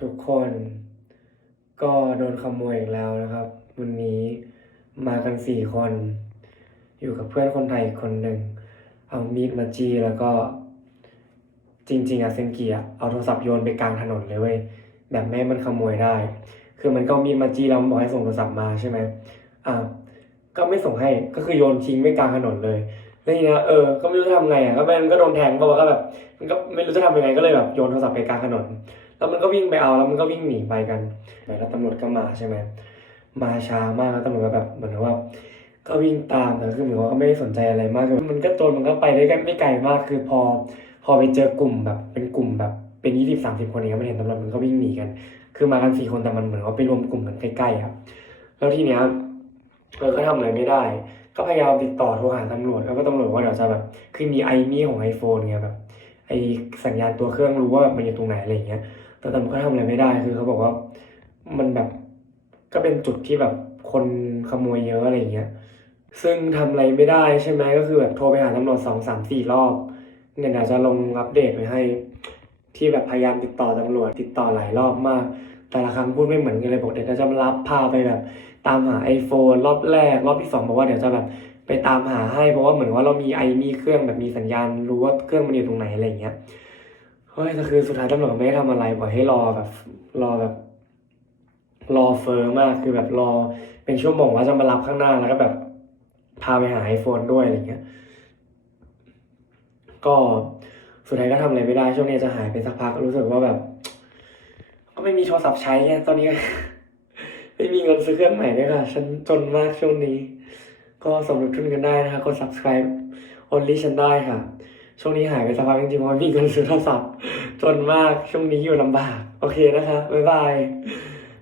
ทุกคนก็โดนขโมยอีกแล้วนะครับ วันนี้มากันสี่คน อยู่กับเพื่อนคนไทยอีกคนหนึ่ง เอามีดมาจี้แล้วก็ จริง ๆอะเซนกีอะเอาโทรศัพท์โยนไปกลางถนนเลยเว้ยแบบไม่มันขโมยได้ คือมันก็มีดมาจี้แล้วมันบอกให้ส่งโทรศัพท์มาใช่ไหมอ่าก็ไม่ส่งให้ก็คือโยนทิ้งไว้กลางถนนเลยแล้วทีนี้เออ ก็ไม่รู้จะทำไงอะก็มันก็โดนแทงเพราะว่าก็แบบมันก็ไม่รู้จะทำยังไงก็เลยแบบโยนโทรศัพท์ไปกลางถนน แล้วมันก็วิ่งไปเอาแล้วมันก็วิ่งหนีไปกันแล้วตำรวจก็มาใช่ไหมมาช้ามากแล้วตำรวจก็แบบเหมือนว่า ก็วิ่งตามแต่คือเหมือนว่าก็ไม่ได้สนใจอะไรมากมันก็โจรมันก็ไปได้กันไม่ไกลมากคือพอ พอไปเจอกลุ่มแบบเป็นกลุ่มแบบเป็นยี่สิบสามสิบคนเองมันเห็นตำรวจมันก็วิ่งหนีกัน คือมากันสี่คนแต่มันเหมือนว่าไปรวมกลุ่มกันใกล้ๆครับ แล้วทีเนี้ยเออก็ทำอะไรไม่ได้ ก็พยายามติดต่อโทรหาตำรวจแล้วก็ตำรวจว่าเดี๋ยวจะแบบคือมีไอมี่ของ iPhone ไงแบบไอสัญญาณตัวเครื่องรู้ว่าแบบมันอยู่ตรงไหนอะไรอย่างเงี้ย แต่ตำรวจก็ทำอะไรไม่ได้คือเขาบอกว่ามันแบบก็เป็นจุดที่แบบคนขโมยเยอะอะไรอย่างเงี้ย ซึ่งทำอะไรไม่ได้ใช่ไหมก็คือแบบโทรไปหาตำรวจสองสามสี่รอบ เนี่ยเดี๋ยวจะลงอัปเดตไว้ให้ ที่แบบพยายามติดต่อตำรวจติดต่อหลายรอบมาก แต่ละครั้งพูดไม่เหมือนกันเลยบอกเดี๋ยวจะรับพาไปแบบ ตามหา iPhone รอบแรก รอบที่สองบอกว่าเดี๋ยวจะแบบไปตามหาให้เพราะว่าเหมือนว่าเรามีไอมีเครื่องแบบมีสัญญาณรู้ว่าเครื่องมันอยู่ตรงไหนอะไรอย่างเงี้ย เฮ้ยแต่คือสุดท้ายตำรวจก็ไม่ได้ทำอะไรปล่อยให้รอแบบรอแบบ รอเฟอร์มากคือแบบรอเป็นชั่วโมงว่าจะมารับข้างหน้าแล้วก็แบบพาไปหา iPhone ด้วยอะไรเงี้ย ก็สุดท้ายก็ทำอะไรไม่ได้ช่วงนี้จะหายไปสักพักรู้สึกว่าแบบ ก็ไม่มีโทรศัพท์ใช้ไงตอนนี้ ไม่มีเงินซื้อเครื่องใหม่ด้วยค่ะ ฉันจนมากช่วงนี้ ก็สมทบทุนกันได้นะคะกด subscribe only ฉันได้ค่ะ ช่วงนี้หายไปสักพักจริงๆเพราะว่าไม่มีเงินซื้อโทรศัพท์จนมากช่วงนี้อยู่ลำบาก โอเคนะคะบ๊ายบาย